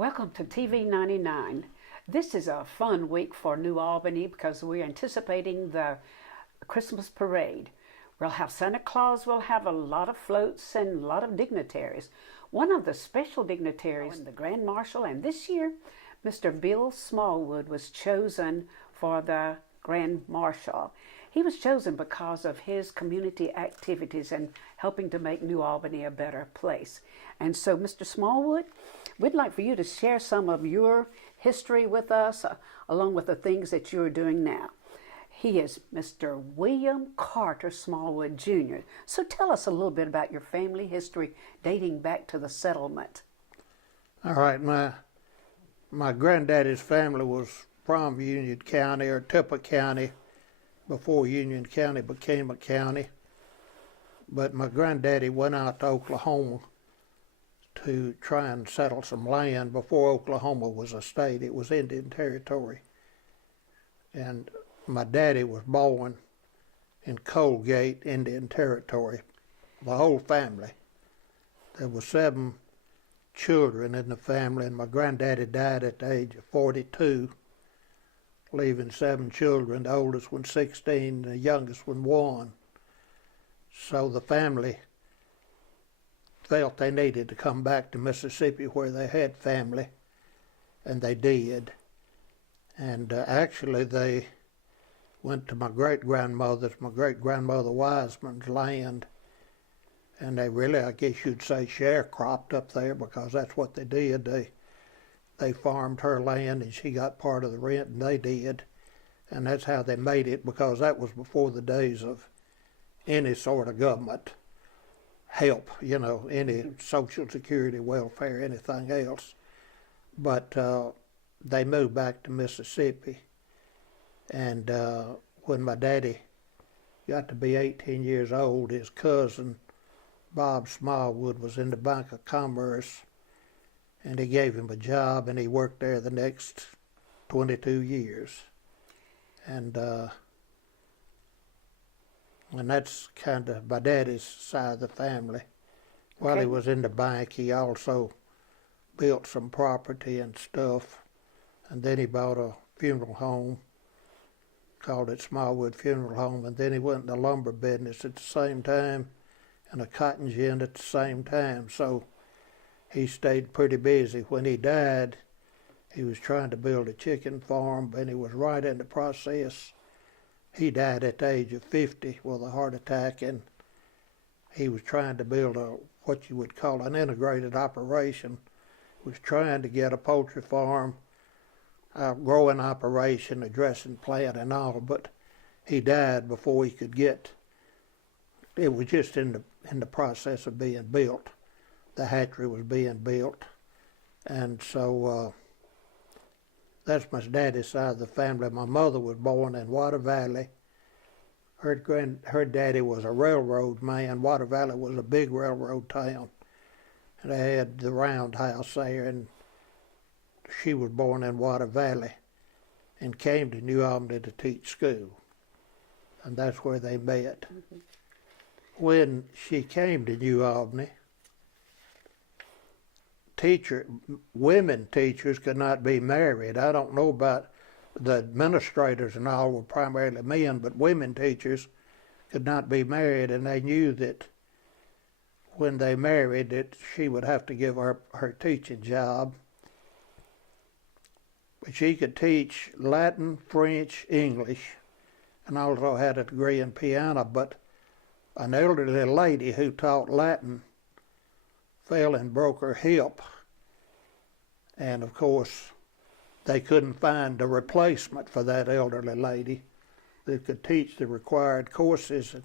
Welcome to TV 99. This is a fun week for New Albany because we're anticipating the Christmas parade. We'll have Santa Claus, we'll have a lot of floats and a lot of dignitaries. One of the special dignitaries, the Grand Marshal, and this year, Mr. Bill Smallwood was chosen for the Grand Marshal. He was chosen because of his community activities and helping to make New Albany a better place. And so, Mr. Smallwood, we'd like for you to share some of your history with us, along with the things that you're doing now. He is Mr. William Carter Smallwood, Jr. So tell us a little bit about your family history dating back to the settlement. All right, my granddaddy's family was from Union County or Tupper County before Union County became a county. But my granddaddy went out to Oklahoma to try and settle some land before Oklahoma was a state. It was Indian Territory. And my daddy was born in Colgate, Indian Territory, the whole family. There were 7 children in the family, and my granddaddy died at the age of 42, leaving 7 children, the oldest one 16, and the youngest one 1. So the family felt they needed to come back to Mississippi where they had family, and they did. And actually they went to my great-grandmother Wiseman's land, and they really, I guess you'd say, sharecropped up there because that's what they did. They farmed her land and she got part of the rent, and they did. And that's how they made it, because that was before the days of any sort of government help, any Social Security, welfare, anything else. But they moved back to Mississippi. And when my daddy got to be 18 years old, his cousin, Bob Smallwood, was in the Bank of Commerce, and he gave him a job, and he worked there the next 22 years. And that's kind of my daddy's side of the family. While he was in the bank, he also built some property and stuff, and then he bought a funeral home, called it Smallwood Funeral Home, and then he went in the lumber business at the same time and a cotton gin at the same time. So he stayed pretty busy. When he died, he was trying to build a chicken farm, and he was right in the process. He died at the age of 50 with a heart attack, and he was trying to build what you would call an integrated operation. He was trying to get a poultry farm, a growing operation, a dressing plant and all, but he died before he could get, it was just in the process of being built. The hatchery was being built. And so that's my daddy's side of the family. My mother was born in Water Valley. Her daddy was a railroad man. Water Valley was a big railroad town. And they had the roundhouse there, and she was born in Water Valley and came to New Albany to teach school. And that's where they met. Mm-hmm. When she came to New Albany, women teachers could not be married. I don't know about the administrators and all were primarily men, but women teachers could not be married, and they knew that when they married that she would have to give her teaching job. But she could teach Latin, French, English, and also had a degree in piano, but an elderly lady who taught Latin fell and broke her hip. And of course, they couldn't find a replacement for that elderly lady that could teach the required courses.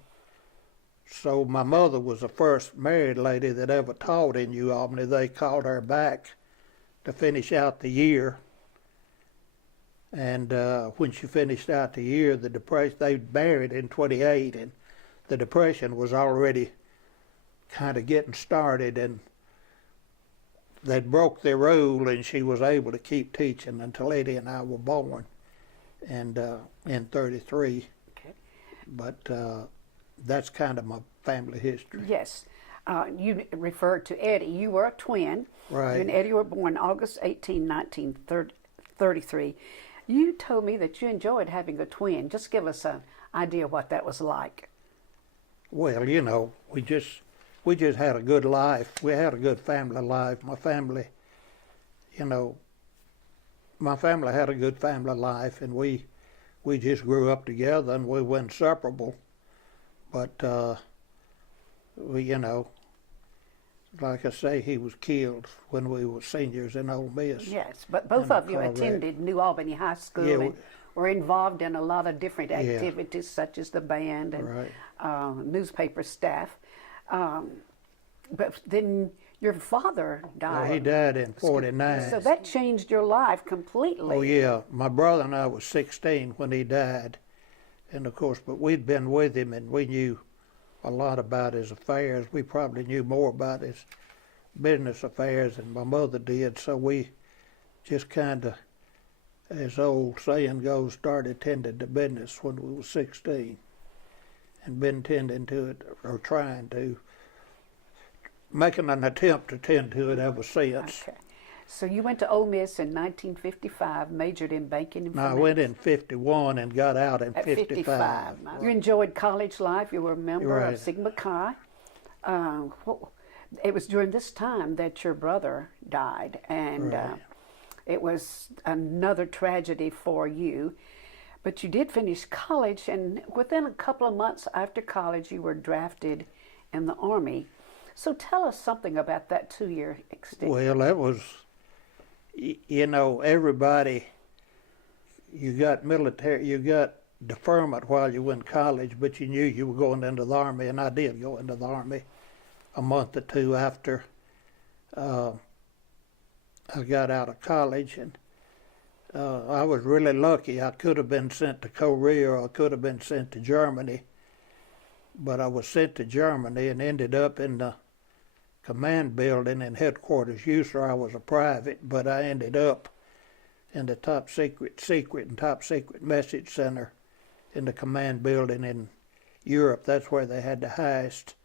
So my mother was the first married lady that ever taught in New Albany. They called her back to finish out the year. And when she finished out the year, the Depression, they married in 28, and the Depression was already kind of getting started, and they broke their rule, and she was able to keep teaching until Eddie and I were born, and in 33. Okay. But that's kind of my family history. Yes. You referred to Eddie. You were a twin. Right. You and Eddie were born August 18, 1933. You told me that you enjoyed having a twin. Just give us an idea what that was like. Well, you know, we just had a good life. We had a good family life. My family, you know, my family had a good family life, and we just grew up together, and we were inseparable. But we, you know, like I say, he was killed when we were seniors in Ole Miss. Yes, but both of you attended New Albany High School and were involved in a lot of different activities, such as the band and newspaper staff. But then your father died. Well, he died in '49. So that changed your life completely. Oh, yeah. My brother and I was 16 when he died. And, of course, but we'd been with him, and we knew a lot about his affairs. We probably knew more about his business affairs than my mother did. So we just kind of, as old saying goes, started tending to business when we were 16, and been tending to it, or trying to, making an attempt to tend to it ever since. Okay. So you went to Ole Miss in 1955, majored in banking and No, finance. I went in '51 and got out in At 55. You enjoyed college life. You were a member Right. of Sigma Chi. It was during this time that your brother died, and Right. it was another tragedy for you. But you did finish college, and within a couple of months after college, you were drafted in the Army. So tell us something about that 2-year extension. Well, that was, you know, everybody, you got military, you got deferment while you were in college, but you knew you were going into the Army, and I did go into the Army a month or two after I got out of college. And I was really lucky. I could have been sent to Korea, or I could have been sent to Germany, but I was sent to Germany and ended up in the command building in headquarters. Usually I was a private, but I ended up in the top secret and top secret message center in the command building in Europe. That's where they had the highest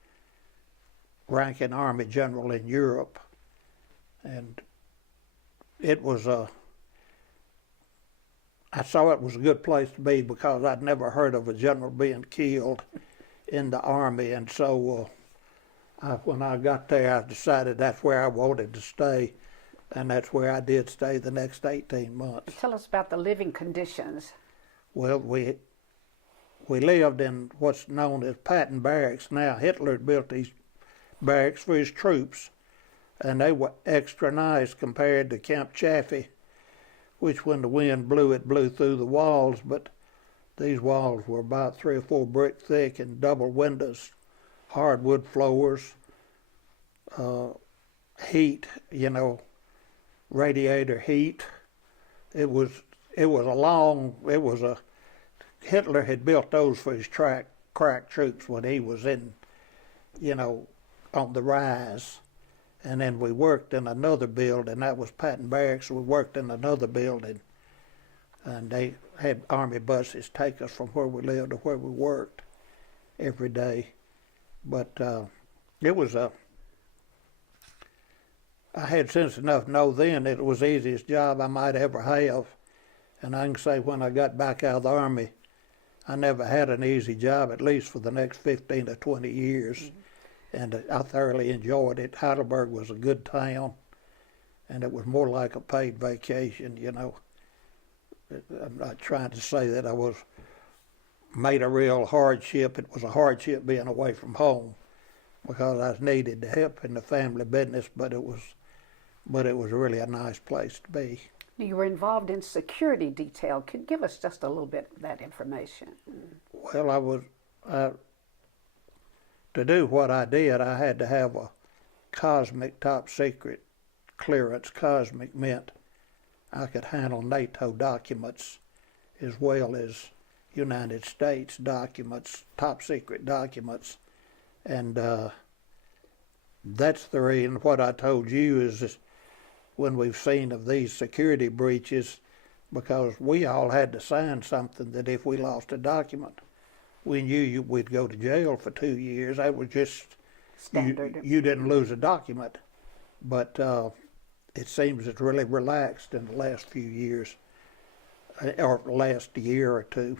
ranking Army general in Europe. And it was I saw it was a good place to be because I'd never heard of a general being killed in the Army, and so when I got there, I decided that's where I wanted to stay, and that's where I did stay the next 18 months. Tell us about the living conditions. Well, we lived in what's known as Patton Barracks now. Hitler had built these barracks for his troops, and they were extra nice compared to Camp Chaffee, which when the wind blew, it blew through the walls, but these walls were about 3 or 4 brick thick and double windows, hardwood floors, heat, you know, radiator heat. Hitler had built those for his crack troops when he was in, you know, on the rise. And then we worked in another building, that was Patton Barracks. We worked in another building, and they had Army buses take us from where we lived to where we worked every day. But it was I had sense enough to know then that it was the easiest job I might ever have. And I can say when I got back out of the Army, I never had an easy job, at least for the next 15 to 20 years. Mm-hmm. And I thoroughly enjoyed it. Heidelberg was a good town, and it was more like a paid vacation, you know. I'm not trying to say that I was made a real hardship. It was a hardship being away from home because I was needed to help in the family business, but it was really a nice place to be. You were involved in security detail. Could you give us just a little bit of that information? Well, to do what I did, I had to have a cosmic top secret clearance. Cosmic meant I could handle NATO documents as well as United States documents, top secret documents. And that's the reason. What I told you is when we've seen of these security breaches, because we all had to sign something that if we lost a document, we knew we'd go to jail for 2 years. That was just standard. You didn't lose a document, but it seems it's really relaxed in the last few years, or last year or two.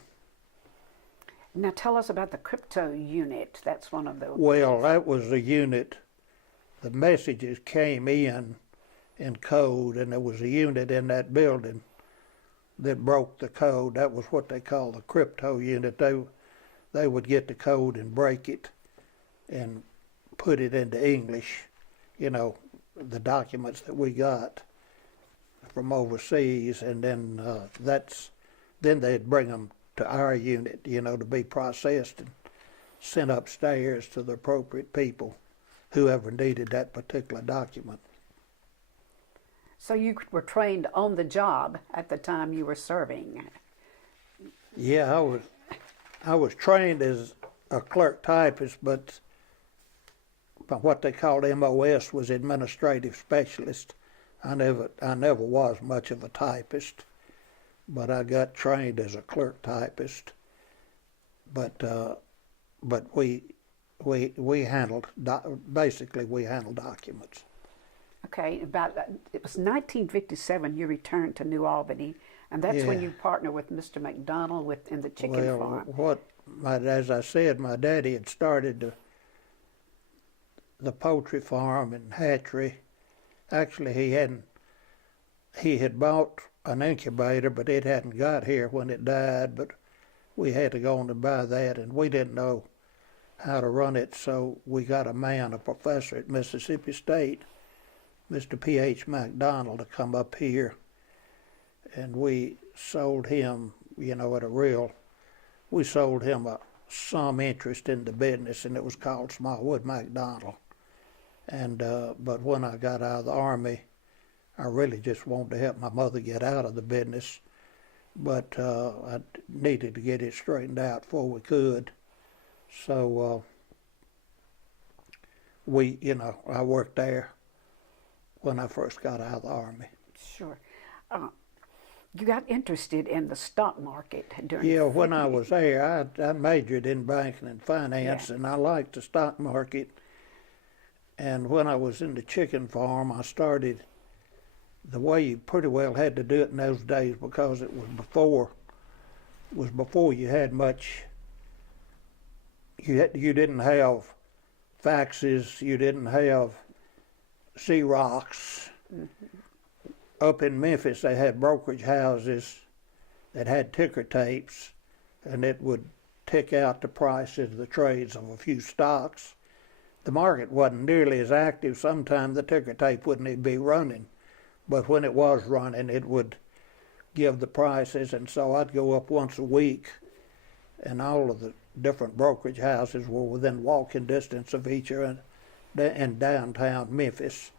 Now tell us about the crypto unit. That's one of the... Well, that was a unit. The messages came in code, and there was a unit in that building that broke the code. That was what they call the crypto unit. They would get the code and break it and put it into English, the documents that we got from overseas, and then then they'd bring them to our unit, to be processed and sent upstairs to the appropriate people, whoever needed that particular document. So you were trained on the job at the time you were serving. Yeah, I was trained as a clerk typist, but what they called MOS was administrative specialist. I never was much of a typist, but I got trained as a clerk typist. But we handled basically we handled documents. Okay, it was 1957 you returned to New Albany, and that's when you partnered with Mr. McDonald in the chicken farm. As I said, my daddy had started the poultry farm and hatchery. Actually, he had bought an incubator, but it hadn't got here when it died, but we had to go on and buy that, and we didn't know how to run it, so we got a professor at Mississippi State, Mr. P.H. McDonald, to come up here, and we sold him, we sold him some interest in the business, and it was called Smallwood McDonald. And but when I got out of the Army, I really just wanted to help my mother get out of the business, but I needed to get it straightened out before we could. So I worked there when I first got out of the Army. Sure. You got interested in the stock market during... Yeah, when I was there, I majored in banking and finance, and I liked the stock market. And when I was in the chicken farm, I started the way you pretty well had to do it in those days, because it was before you had much. You didn't have faxes, you didn't have Xerox. Mm-hmm. Up in Memphis, they had brokerage houses that had ticker tapes, and it would tick out the prices of the trades of a few stocks. The market wasn't nearly as active. Sometimes the ticker tape wouldn't even be running, but when it was running, it would give the prices, and so I'd go up once a week, and all of the different brokerage houses were within walking distance of each other in downtown Memphis,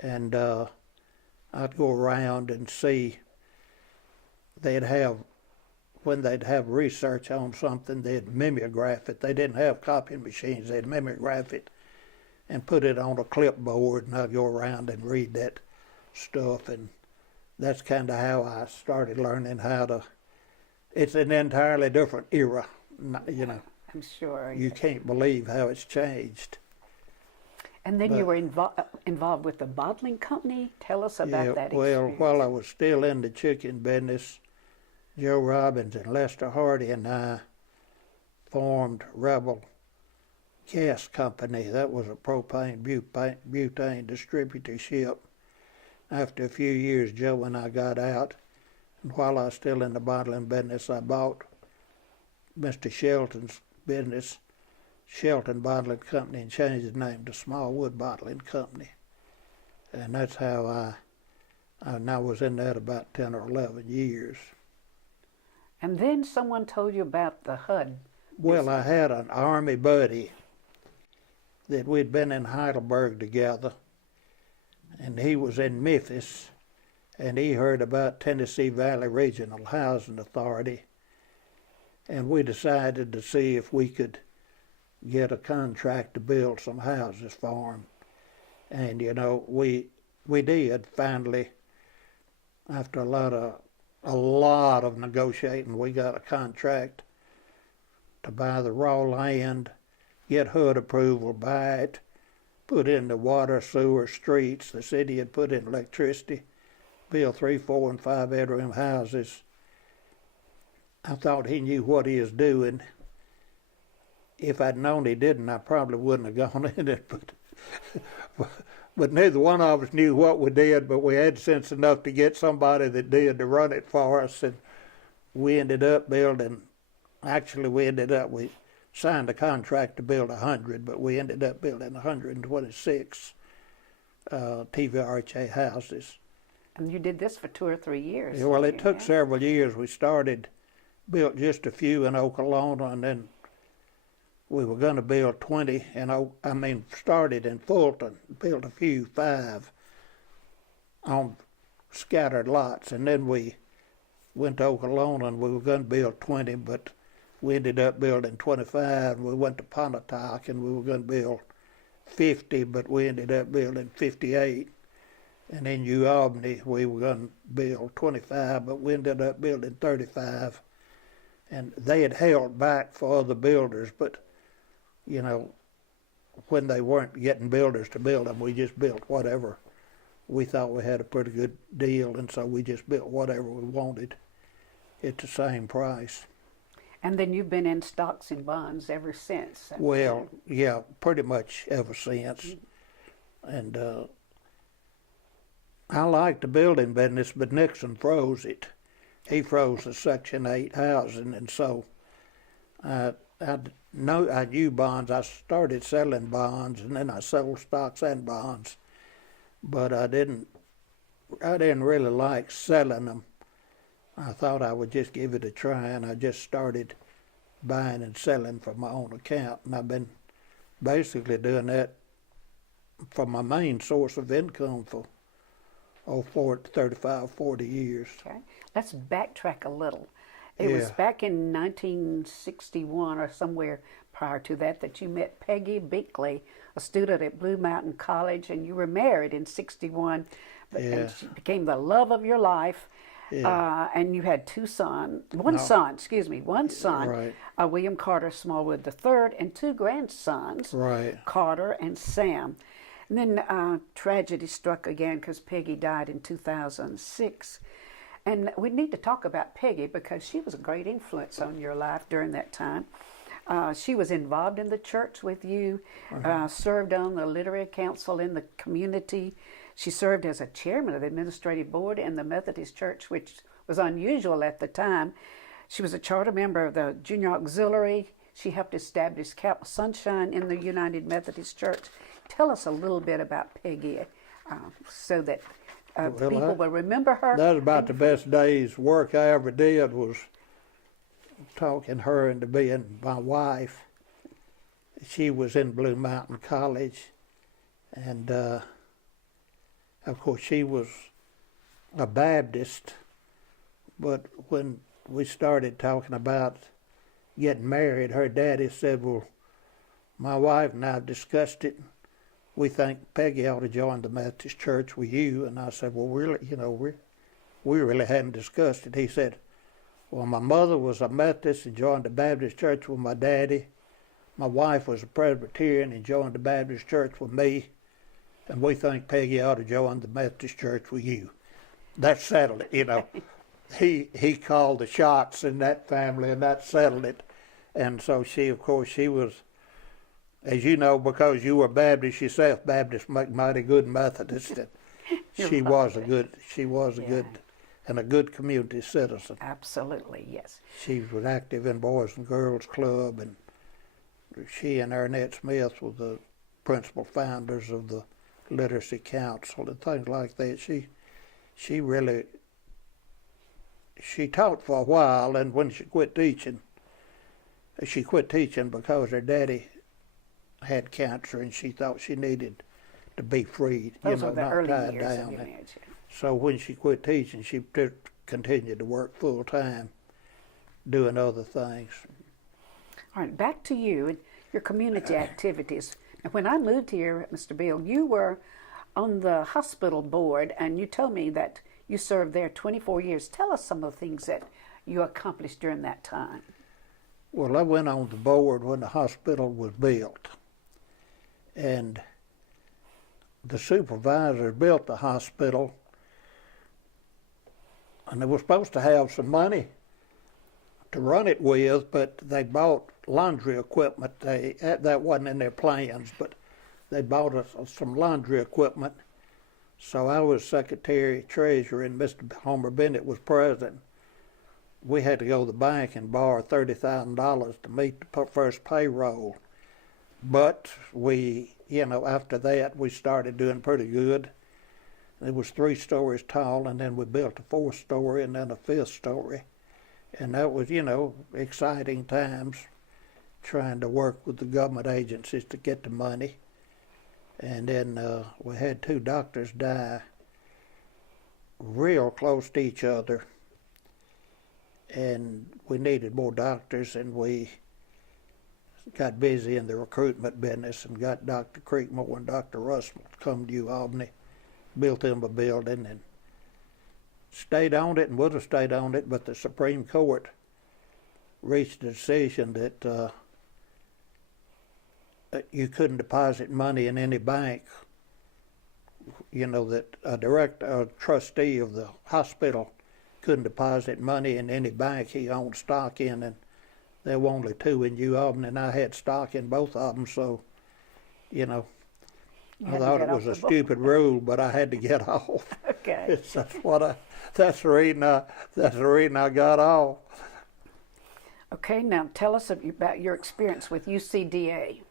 and I'd go around and see. When they'd have research on something, they'd mimeograph it. They didn't have copying machines. They'd mimeograph it and put it on a clipboard, and I'd go around and read that stuff, and that's kind of how I started learning how to. It's an entirely different era, I'm sure. You can't believe how it's changed. And then you were involved with the bottling company. Tell us about that experience. Well, while I was still in the chicken business, Joe Robbins and Lester Hardy and I formed Rebel Gas Company. That was a propane butane distributorship. After a few years, Joe and I got out, and while I was still in the bottling business, I bought Mr. Shelton's business, Shelton Bottling Company, and changed the name to Smallwood Bottling Company. And that's how I was in that about 10 or 11 years. And then someone told you about the HUD. Well, I had an Army buddy that we'd been in Heidelberg together, and he was in Memphis, and he heard about Tennessee Valley Regional Housing Authority, and we decided to see if we could get a contract to build some houses for him. And we did finally, after a lot of negotiating, we got a contract to buy the raw land get HUD approval, buy it, put in the water, sewer, streets. The city had put in electricity, built 3, 4, and 5 bedroom houses. I thought he knew what he was doing. If I'd known he didn't, I probably wouldn't have gone in it. But neither one of us knew what we did, but we had sense enough to get somebody that did to run it for us. And we ended up building, we signed a contract to build 100, but we ended up building 126 TVRHA houses. And you did this for 2 or 3 years. Yeah, well, it took several years. We built just a few in Oklahoma, and then we were going to build 20, and started in Fulton, built a few, 5, on scattered lots, and then we went to Oklahoma, and we were going to build 20, but we ended up building 25. We went to Pontotoc, and we were going to build 50, but we ended up building 58. And in New Albany, we were going to build 25, but we ended up building 35. And they had held back for other builders, but, you know, when they weren't getting builders to build them, we just built whatever. We thought we had a pretty good deal, and so we just built whatever we wanted at the same price. And then you've been in stocks and bonds ever since. Well, yeah, pretty much ever since. And I liked the building business, but Nixon froze it. He froze the Section 8 housing, and so I knew bonds. I started selling bonds, and then I sold stocks and bonds. But I didn't really like selling them. I thought I would just give it a try, and I just started buying and selling for my own account. And I've been basically doing that for my main source of income for 35, 40 years. Okay. Let's backtrack a little. It was back in 1961 or somewhere prior to that you met Peggy Binkley, a student at Blue Mountain College, and you were married in 61. And she became the love of your life. Yeah. And you had one son, right. William Carter Smallwood III, and 2 grandsons, right. Carter and Sam. And then tragedy struck again because Peggy died in 2006. And we need to talk about Peggy because she was a great influence on your life during that time. She was involved in the church with you, served on the literary council in the community. She served as a chairman of the administrative board in the Methodist Church, which was unusual at the time. She was a charter member of the Junior Auxiliary. She helped establish Camp Sunshine in the United Methodist Church. Tell us a little bit about Peggy so that people will remember her. That was about the best day's work I ever did, was talking her into being my wife. She was in Blue Mountain College, and of course she was a Baptist, but when we started talking about getting married, her daddy said, well, my wife and I have discussed it. We think Peggy ought to join the Methodist Church with you. And I said, well, we really hadn't discussed it. He said, well, my mother was a Methodist and joined the Baptist Church with my daddy. My wife was a Presbyterian and joined the Baptist Church with me. And we think Peggy ought to join the Methodist Church with you. That settled it, you know. He called the shots in that family, and that settled it. And so she was, as you know, because you were Baptist yourself, Baptists make mighty good Methodists. And she was a good and a good community citizen. Absolutely, yes. She was active in Boys and Girls Club, and she and Arnett Smith were the principal founders of the Literacy Council and things like that. She taught for a while, and when she quit teaching because her daddy had cancer, and she thought she needed to be freed, Those are the not early tied years down. Of your marriage. So when she quit teaching, she continued to work full time, doing other things. All right, back to you and your community activities. Now, when I moved here, Mr. Bill, you were on the hospital board, and you told me that you served there 24 years. Tell us some of the things that you accomplished during that time. Well, I went on the board when the hospital was built, and the supervisors built the hospital, and they were supposed to have some money to run it with, but they bought laundry equipment. That wasn't in their plans, but they bought us some laundry equipment. So I was secretary, treasurer, and Mr. Homer Bennett was president. We had to go to the bank and borrow $30,000 to meet the first payroll. But we, after that, we started doing pretty good. It was 3 stories tall, and then we built a 4th story and then a 5th story. And that was, exciting times, trying to work with the government agencies to get the money. And then we had 2 doctors die real close to each other. And we needed more doctors, and we got busy in the recruitment business and got Dr. Creekmore and Dr. Russell to come to Albany, built them a building, and stayed on it and would have stayed on it, but the Supreme Court reached a decision that you couldn't deposit money in any bank. That a trustee of the hospital couldn't deposit money in any bank he owned stock in, and there were only 2 in New Albany, and I had stock in both of them, so, I thought it was a stupid rule, but I had to get off. Okay. That's the reason I got off. Okay, now tell us about your experience with UCDA.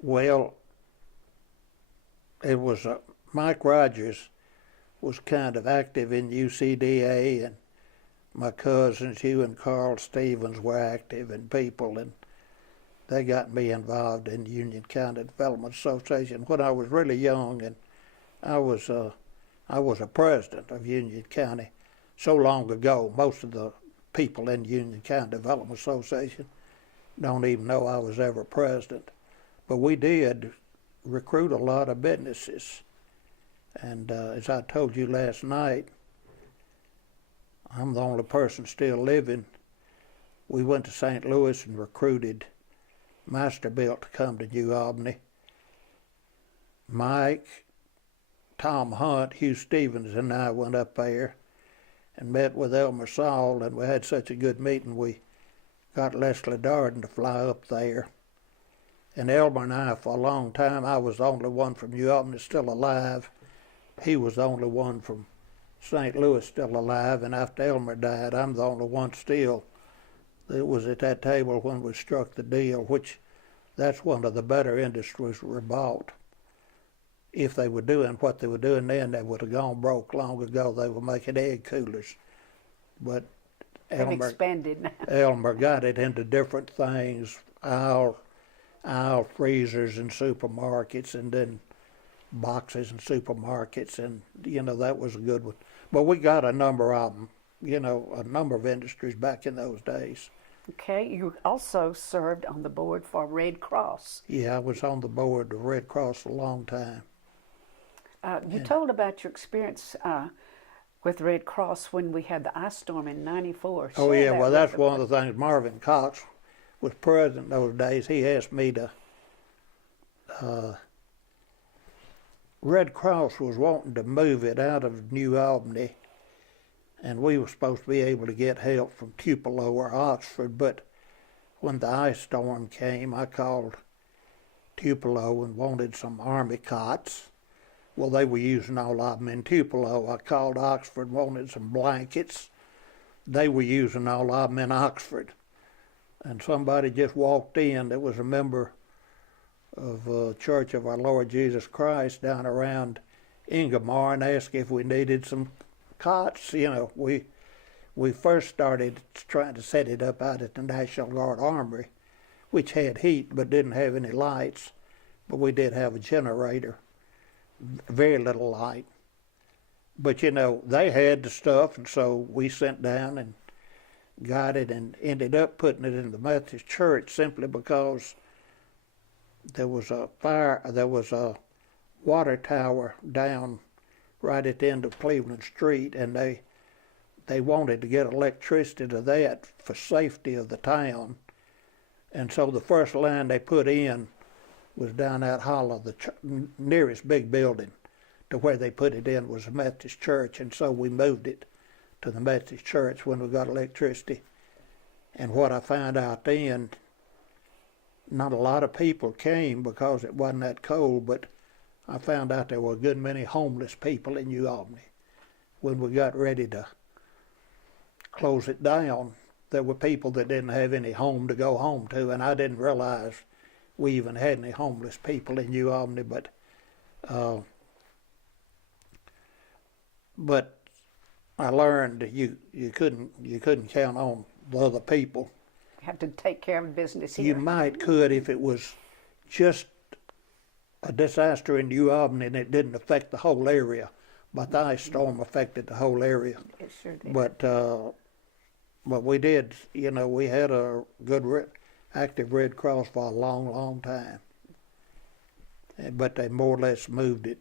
Well, it was Mike Rogers was kind of active in UCDA, and my cousins Hugh and Carl Stevens were active in people, and they got me involved in Union County Development Association when I was really young, and I was a president of Union County so long ago. Most of the people in Union County Development Association don't even know I was ever president. But we did recruit a lot of businesses. And as I told you last night, I'm the only person still living. We went to St. Louis and recruited Masterbuilt to come to New Albany. Mike, Tom Hunt, Hugh Stevens, and I went up there and met with Elmer Saul, and we had such a good meeting we got Leslie Darden to fly up there. And Elmer and I, for a long time, I was the only one from New Albany still alive. He was the only one from St. Louis still alive, and after Elmer died, I'm the only one still that was at that table when we struck the deal, which that's one of the better industries we bought. If they were doing what they were doing then, they would have gone broke long ago. They were making egg coolers. But They've expanded now. Elmer got it into different things, aisle freezers in supermarkets, and then boxes in supermarkets, and that was a good one. But we got a number of them, a number of industries back in those days. Okay, you also served on the board for Red Cross. Yeah, I was on the board of Red Cross a long time. You told about your experience with Red Cross when we had the ice storm in '94. Oh yeah, well that's one of the things. Marvin Cox was president those days. He asked me to. Red Cross was wanting to move it out of New Albany, and we were supposed to be able to get help from Tupelo or Oxford, but when the ice storm came, I called Tupelo and wanted some Army cots. Well, they were using all of them in Tupelo. I called Oxford and wanted some blankets. They were using all of them in Oxford. And somebody just walked in that was a member of Church of Our Lord Jesus Christ down around Ingomar and asked if we needed some cots. We first started trying to set it up out at the National Guard Armory, which had heat but didn't have any lights. But we did have a generator, very little light. But they had the stuff, and so we sent down and got it and ended up putting it in the Methodist Church simply because there was a water tower down right at the end of Cleveland Street, and they wanted to get electricity to that for safety of the town. And so the first line they put in was down that hollow. The nearest big building to where they put it in was a Methodist church, and so we moved it to the Methodist church when we got electricity. And what I found out then, not a lot of people came because it wasn't that cold, but I found out there were a good many homeless people in New Albany. When we got ready to close it down, there were people that didn't have any home to go home to, and I didn't realize we even had any homeless people in New Albany, but I learned that you couldn't count on the other people. You have to take care of business here. You could if it was just a disaster in New Albany and it didn't affect the whole area, but the ice storm affected the whole area. It sure did. But we did, we had a good active Red Cross for a long, long time. But they more or less moved it,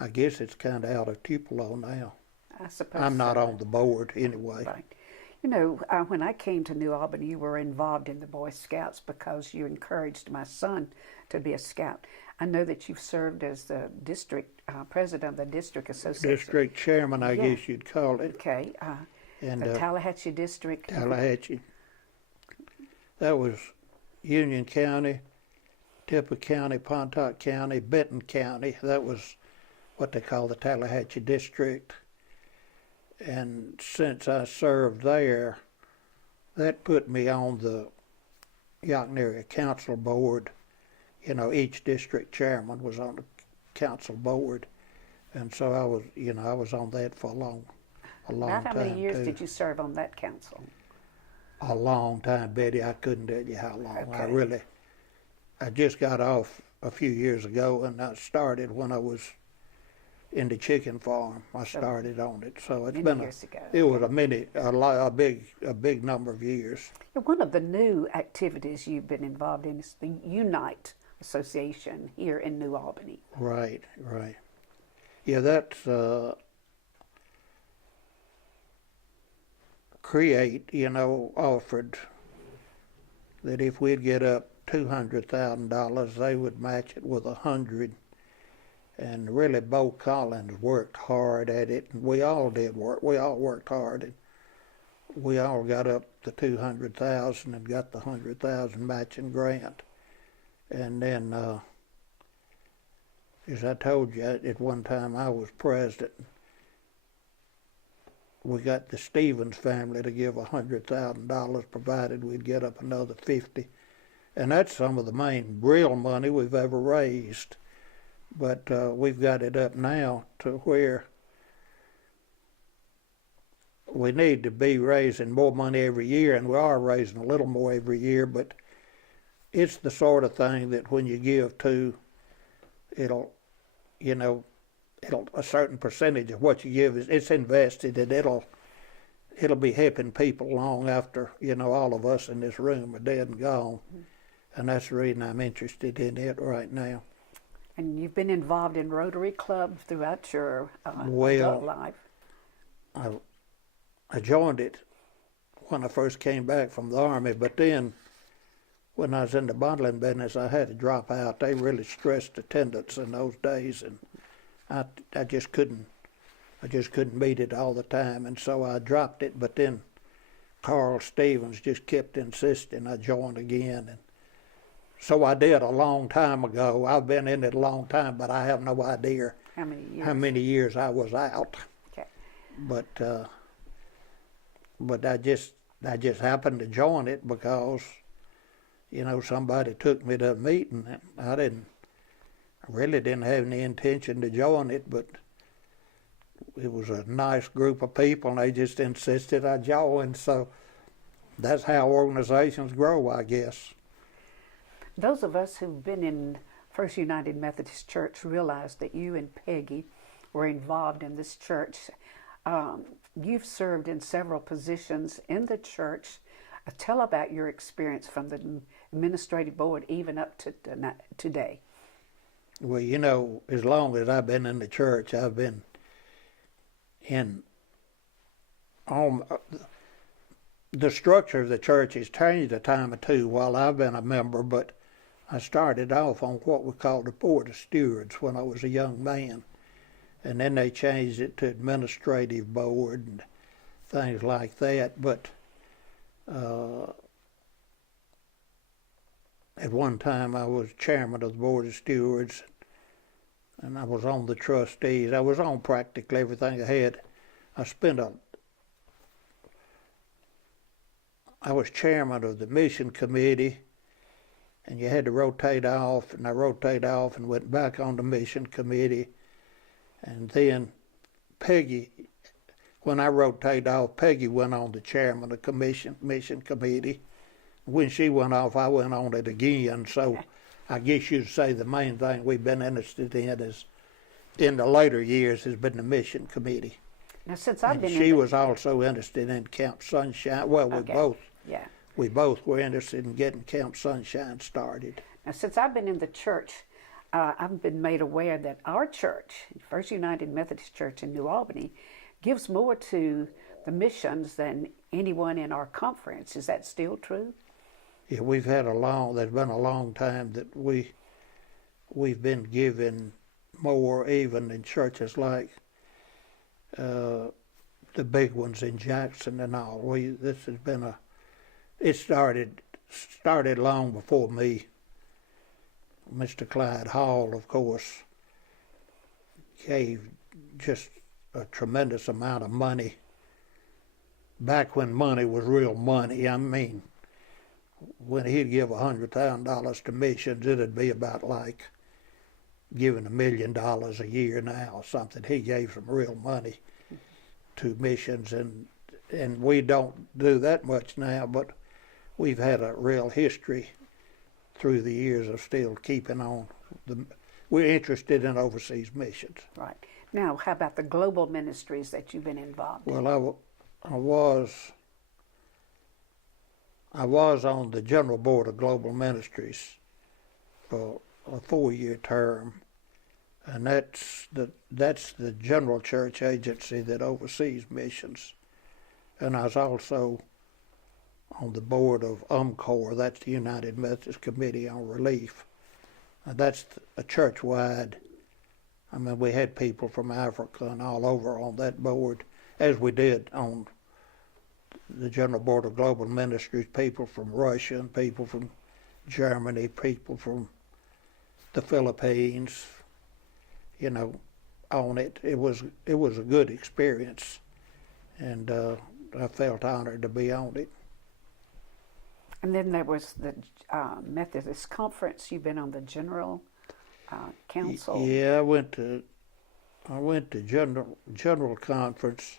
I guess it's kind of out of Tupelo now. I suppose I'm not so. on the board anyway. Right. When I came to New Albany, you were involved in the Boy Scouts because you encouraged my son to be a scout. I know that you've served as the district president of the district association. District chairman, I guess you'd call it. Okay. And the Tallahatchie district. Tallahatchie. That was Union County, Tippah County, Pontotoc County, Benton County. That was what they call the Tallahatchie district. And since I served there, that put me on the Yankton Area Council Board. Each district chairman was on the council board, and so I was on that for a long About how time many years too. did you serve on that council? A long time, Betty. I couldn't tell you how long. Okay. I just got off a few years ago, and I started when I was in the chicken farm. I started on it, so it's been years ago. It was a big number of years. One of the new activities you've been involved in is the Unite Association here in New Albany. Right. Yeah, that's Create, offered that if we'd get up $200,000, they would match it with $100,000. And really, Bo Collins worked hard at it, and we all did work. We all worked hard, and we all got up to $200,000 and got the $100,000 matching grant. And then, as I told you, at one time I was president. We got the Stevens family to give $100,000, provided we'd get up another $50,000, and that's some of the main real money we've ever raised. But we've got it up now to where we need to be raising more money every year, and we are raising a little more every year, but it's the sort of thing that when you give to, it'll a certain percentage of what you give it's invested, and it'll be helping people long after, all of us in this room are dead and gone. And that's the reason I'm interested in it right now. And you've been involved in Rotary Club throughout your adult life. I joined it when I first came back from the Army, but then when I was in the bottling business, I had to drop out. They really stressed attendance in those days, and I just couldn't meet it all the time, and so I dropped it. But then Carl Stevens just kept insisting I joined again, and so I did a long time ago. I've been in it a long time, but I have no idea how many years I was out. Okay. But I just happened to join it because somebody took me to a meeting. I really didn't have any intention to join it, but it was a nice group of people, and they just insisted I join. So that's how organizations grow, I guess. Those of us who've been in First United Methodist Church realize that you and Peggy were involved in this church. You've served in several positions in the church. Tell about your experience from the administrative board even up to today. Well, as long as I've been in the church, I've been in the structure of the church has changed a time or two while I've been a member, but I started off on what we called the Board of Stewards when I was a young man. And then they changed it to administrative board and things like that. But at one time I was chairman of the Board of Stewards, and I was on the trustees. I was on practically everything I had. I was chairman of the mission committee, and you had to rotate off, and I rotated off and went back on the mission committee. And then Peggy, when I rotated off, Peggy went on the chairman of the mission committee. When she went off, I went on it again. So I guess you'd say the main thing we've been interested in is, in the later years, has been the mission committee. Now, since I've been she was also interested in Camp Sunshine. Well, we both were interested in getting Camp Sunshine started. Now, since I've been in the church, I've been made aware that our church, First United Methodist Church in New Albany, gives more to the missions than anyone in our conference. Is that still true? Yeah, there's been a long time that we've been given more, even in churches like the big ones in Jackson and all. It started long before me. Mr. Clyde Hall, of course, gave just a tremendous amount of money. Back when money was real money, I mean, when he'd give $100,000 to missions, it'd be about like giving $1 million a year now or something. He gave some real money to missions, and we don't do that much now, but we've had a real history through the years of still keeping on. We're interested in overseas missions. Right. Now, how about the global ministries that you've been involved in? Well, I was on the General Board of Global Ministries for a 4-year term, and that's the general church agency that oversees missions. And I was also on the board of UMCOR, that's the United Methodist Committee on Relief. And that's a church-wide, I mean, we had people from Africa and all over on that board, as we did on the General Board of Global Ministries, people from Russia and people from Germany, people from the Philippines, on it. It was a good experience, and I felt honored to be on it. And then there was the Methodist Conference. You've been on the General Council. Yeah, I went to General Conference.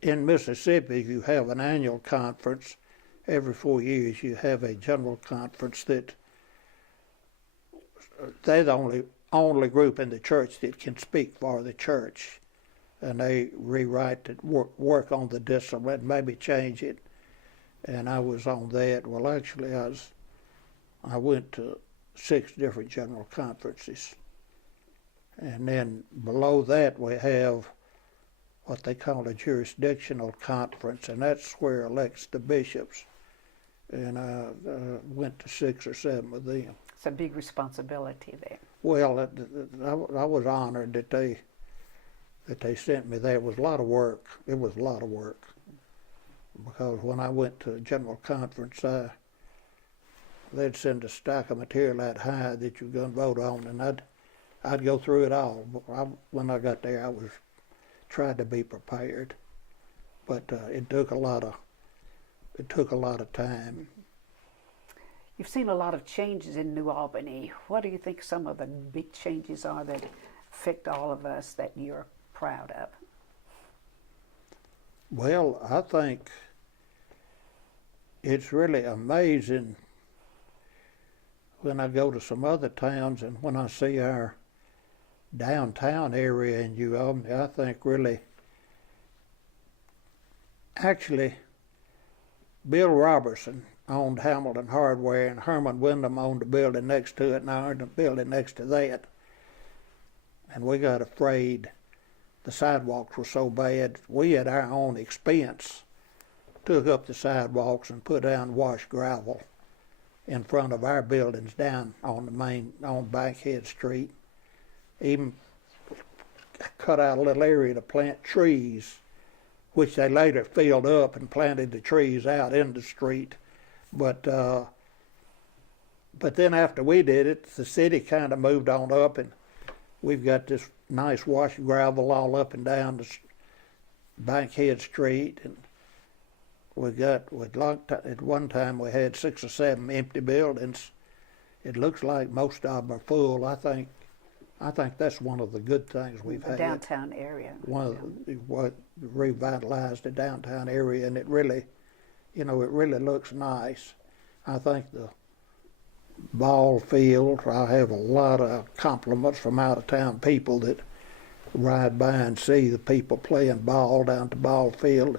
In Mississippi, you have an annual conference. Every 4 years, you have a General Conference that they're the only group in the church that can speak for the church. And they rewrite it, work on the discipline, maybe change it. And I was on that. Well, actually, I went to 6 different general conferences. And then below that, we have what they call a jurisdictional conference, and that's where elects the bishops. And I went to 6 or 7 of them. It's a big responsibility there. Well, I was honored that they sent me there. It was a lot of work. It was a lot of work. Because when I went to a general conference, they'd send a stack of material that high that you were going to vote on, and I'd go through it all. When I got there, I was tried to be prepared, but it took a lot of time. You've seen a lot of changes in New Albany. What do you think some of the big changes are that affect all of us that you're proud of? Well, I think it's really amazing when I go to some other towns and when I see our downtown area in New Albany. I think really, actually, Bill Robertson owned Hamilton Hardware, and Herman Wyndham owned the building next to it, and I owned the building next to that. And we got afraid the sidewalks were so bad, we at our own expense took up the sidewalks and put down washed gravel in front of our buildings down on Bankhead Street. Even cut out a little area to plant trees, which they later filled up and planted the trees out in the street. But then after we did it, the city kind of moved on up, and we've got this nice washed gravel all up and down the Bankhead Street, and at one time we had 6 or 7 empty buildings. It looks like most of them are full. I think that's one of the good things we've had. Downtown area. What revitalized the downtown area, and it really looks nice. I think the ball field, I have a lot of compliments from out of town people that ride by and see the people playing ball down at the ball field.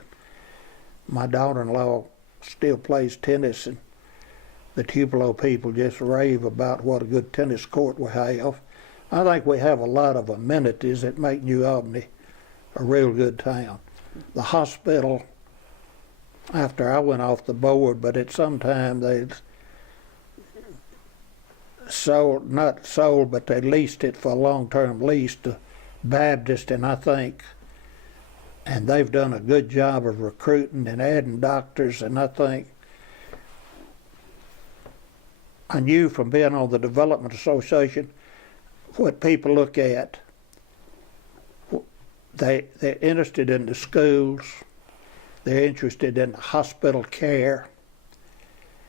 My daughter-in-law still plays tennis, and the Tupelo people just rave about what a good tennis court we have. I think we have a lot of amenities that make New Albany a real good town. The hospital, after I went off the board, but at some time they not sold, but they leased it for a long-term lease to Baptist, and and they've done a good job of recruiting and adding doctors, and I think I knew from being on the Development Association what people look at. They're interested in the schools, they're interested in the hospital care,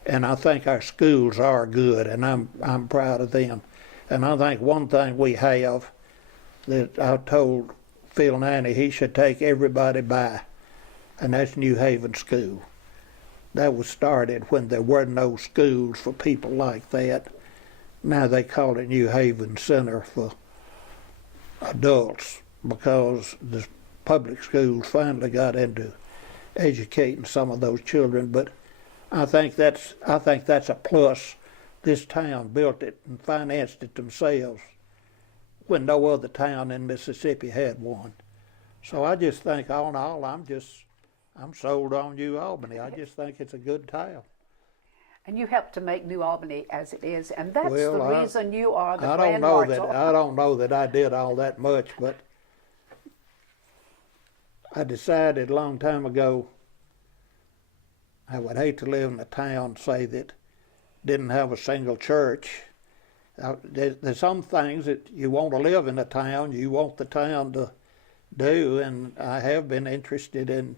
and I think our schools are good, and I'm proud of them. And I think one thing we have that I told Phil Nanny he should take everybody by, and that's New Haven School. That was started when there were no schools for people like that. Now they call it New Haven Center for Adults, because the public schools finally got into educating some of those children. But I think that's a plus. This town built it and financed it themselves when no other town in Mississippi had one. So I just think, all in all, I'm sold on New Albany. I just think it's a good town. And you helped to make New Albany as it is, and that's the reason you are the Grand Marshal. I don't know that I did all that much, but I decided a long time ago I would hate to live in a town, say, that didn't have a single church. There's some things that you want to live in a town, you want the town to do, and I have been interested in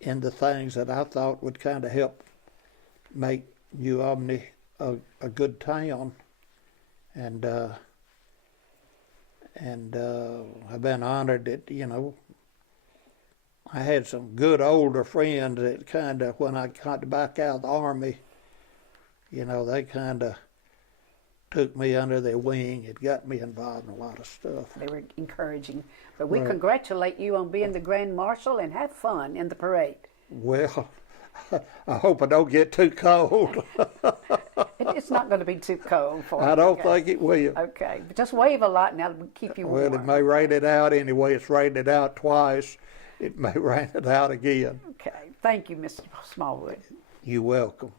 the things that I thought would kind of help make New Albany a good town, and I've been honored that I had some good older friends that kind of, when I got back out of the Army, they kind of took me under their wing. It got me involved in a lot of stuff. They were encouraging. But we congratulate you on being the Grand Marshal, and have fun in the parade. Well, I hope I don't get too cold. It's not going to be too cold for you. I don't think it will. Okay. But just wave a lot now to keep you warm. Well, it may rain it out anyway. It's rained it out twice. It may rain it out again. Okay. Thank you, Mr. Smallwood. You're welcome.